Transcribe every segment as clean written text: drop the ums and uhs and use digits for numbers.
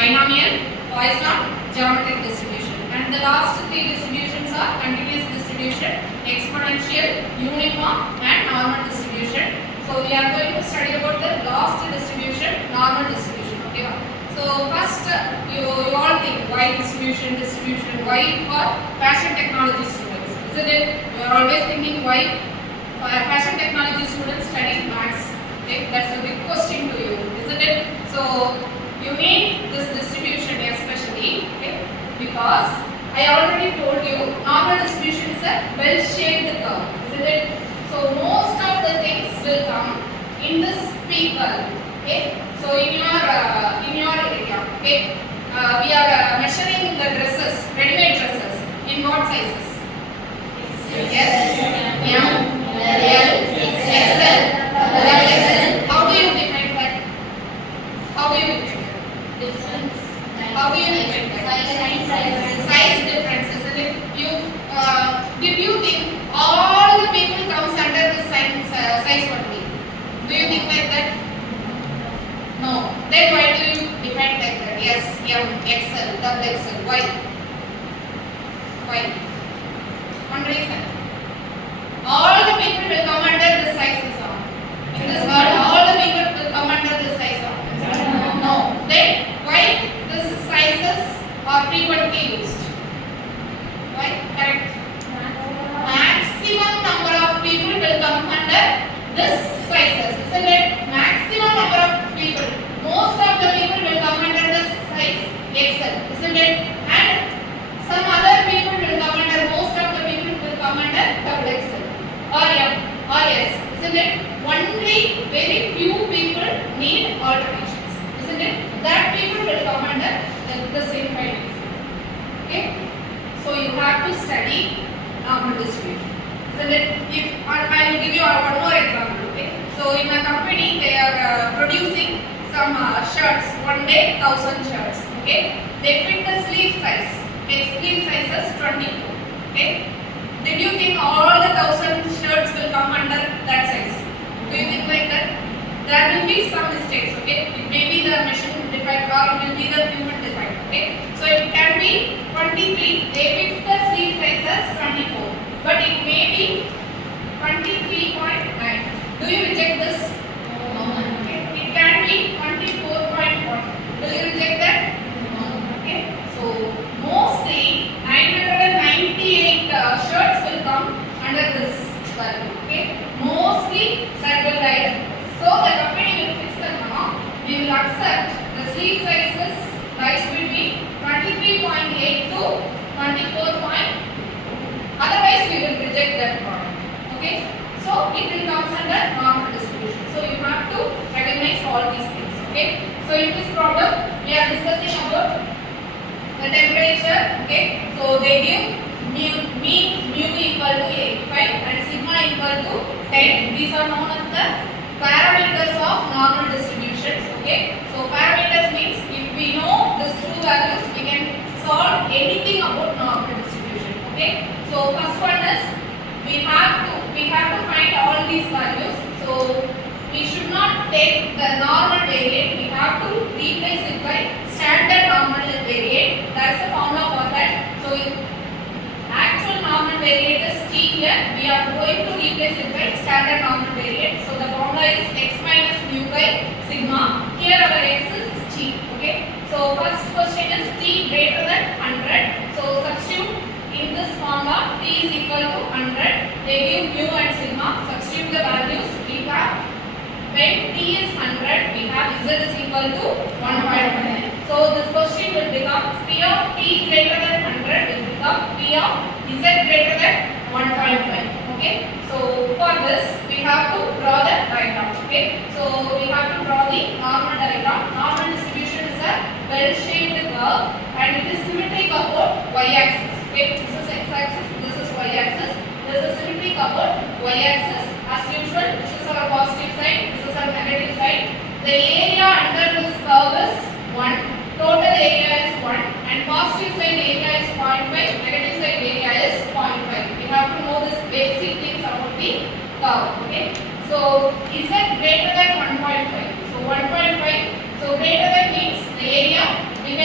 binomial, Poisson, geometric distribution. And the last three distributions are continuous distribution, exponential, uniform and normal distribution. So we are going to study about the last distribution, normal distribution. Okay. So first you all think Y distribution, Y for fashion technology students, isn't it? You are always thinking Y. Fashion technology students study maths. Okay, that's a big question to you, isn't it? So you need this distribution especially, okay, because I already told you normal distribution is a bell-shaped curve, isn't it? So most of the things will come in this people. Okay, so in your area, okay, we are measuring the dresses, ready-made dresses, in what sizes? Yes, M, L, XL, XL. How do you define that? How do you define that? Difference. How do you define that? Size difference, isn't it? Did you think all the people comes under the size only? Do you think like that? No. Then why do you define like that? Yes, M, XL, double XL. Why? Why? One reason. All the people will come under this size. In this world, all the people will come under this size. No. Then why these sizes are frequently used? Why? Correct. Maximum number of people will come under this sizes, isn't it? Maximum number of people. Most of the people will come under this size XL, isn't it? And some other people will come under. Most of the people will come under double XL or M or S, isn't it? Only very few people need alterations, isn't it? That people will come under the same findings. Okay, so you have to study normal distribution, isn't it? If I will give you one more example. Okay, so in a company they are producing some shirts. One day 1,000 shirts. Okay, they fit the sleeve size. Okay, sleeve size is 24. Okay, did you think all the 1,000 shirts will come under that size? Do you think like that? There will be some mistakes. Okay, it may be the machine defect or it will be the human defect. Okay, so it can be 23. They fix the sleeve size as 24, but it may be 23.9. Do you reject this? No. Okay, it can be 24.1. Will you reject that? No. Okay, so mostly 998 shirts will come under this value. Okay, mostly that will lie. So the company will fix the norm. We will accept the sleeve sizes lies between 23.8 to 24. Otherwise, we will reject that product. Okay, so it will come under normal distribution. So you have to recognize all these things. Okay, so in this problem, we are discussing about the temperature. Okay, so they give mu equal to 85 and sigma equal to 10. These are known as the parameters of normal distributions. Okay, so parameters means if we know these true values, we can solve anything about normal distribution. Okay, so first one is we have to find all these values. So we should not take the normal variate. We have to replace it by standard normal variate. That is the formula for that. So actual normal variate is T here. We are going to replace it by standard normal variate. So the formula is x minus mu by sigma. Here our x is T. Okay. So first question is T greater than 100. So substitute in this formula T is equal to 100. They give mu and sigma. Substitute the values. We have when T is 100, we have Z is equal to 1.5. So this question will become P of T greater than 100 will become P of Z greater than 1.5. Okay. So for this we have to draw the diagram. Okay. So we have to draw the normal diagram. Normal distribution is a bell-shaped curve and it is symmetric about y-axis. Okay. This is x-axis. This is y-axis. This is symmetric about y-axis. As usual, this is our positive side. This is our negative side. The area under this curve is 1. Total area is 1 and positive side area is 0.5, negative side area is 0.5. We have to know this basic things about the curve. Okay. So is it greater than 1.5? So 1.5. So greater than means the area we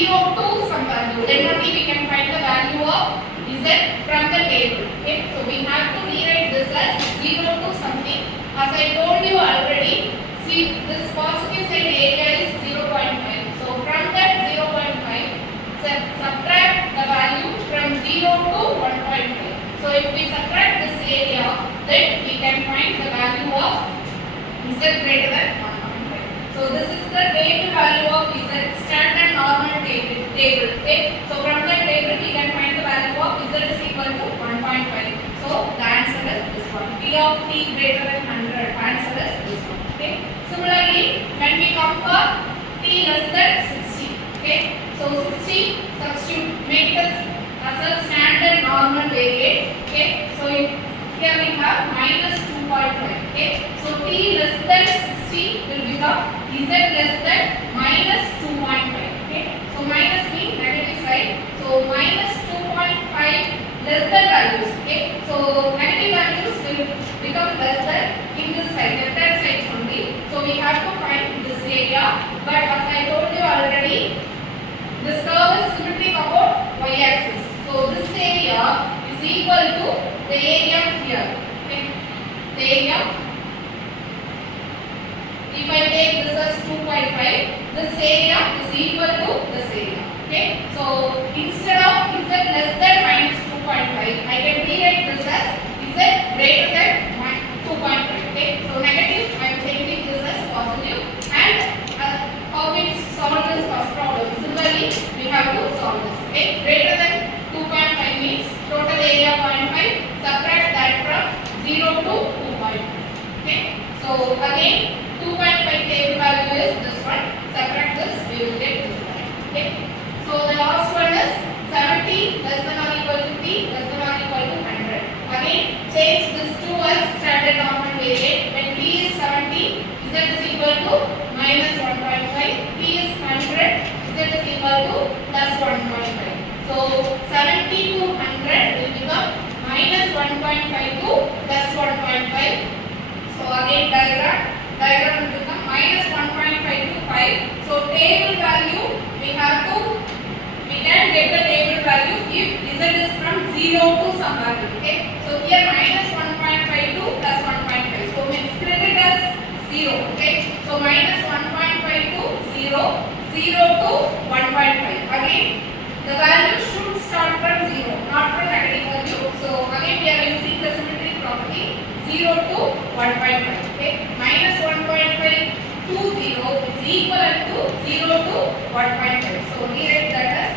0 to some value. Then only we can find the value of z from the table. Okay, so we have to rewrite this as 0 to something. As I told you already, see this positive side area is 0.5. So from that 0.5, subtract the value from 0 to 1.5. So if we subtract this area, then we can find the value of z greater than 1.5. So this is the table value of z, standard normal table. Okay. So from that table we can find the value of z is equal to 1.5. So the answer is this one. P of t greater than 100. Answer is this one. Okay. Similarly, when we come for t less than 60. Okay. So 60 substitute, make it as a standard normal variate. Okay. So here we have minus 2.5. Okay. So t less than 60 will become z less than minus 2.5. Okay. So minus means negative side. So minus 2.5 less than values. Okay. So negative values will become less than in this side, left hand side only. So we have to find this area. But as I told you already, this curve is symmetric about y-axis. So this area is equal to the area here. Okay. The area, if I take this as 2.5, this area is equal to this area. Okay. So instead of z less than minus 2.5, I can rewrite this as z greater than 2.5. Okay. So negative, I am taking this as positive. And how we solve this first problem? Similarly, we have to solve this. Okay. Greater than 2.5 means total area 0.5. Subtract that from 0 to 2.5. Okay. So again, 2.5 table value is this one. Subtract this, we will get this one. Okay. So the last one is 70 less than or equal to t less than or equal to 100. Again, change this to as standard normal variate. When t is 70, z is equal to minus 1.5. T is 100, z is equal to plus 1.5. So 70 to 100 will become minus 1.5 to plus 1.5. So again diagram will become minus 1.5 to 5. So table value we can get the table value if z is from 0 to some value. Okay. So here minus 1.5 to plus 1.5. So we split it as 0. Okay. So minus 1.5 to 0, 0 to 1.5. Again, the value should start from 0, not from negative value. So again we are using the symmetric property 0 to 1.5. Okay. Minus 1.5 to 0 is equivalent to 0 to 1.5. So we write that as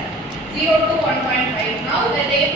0 to 1.5. Now the table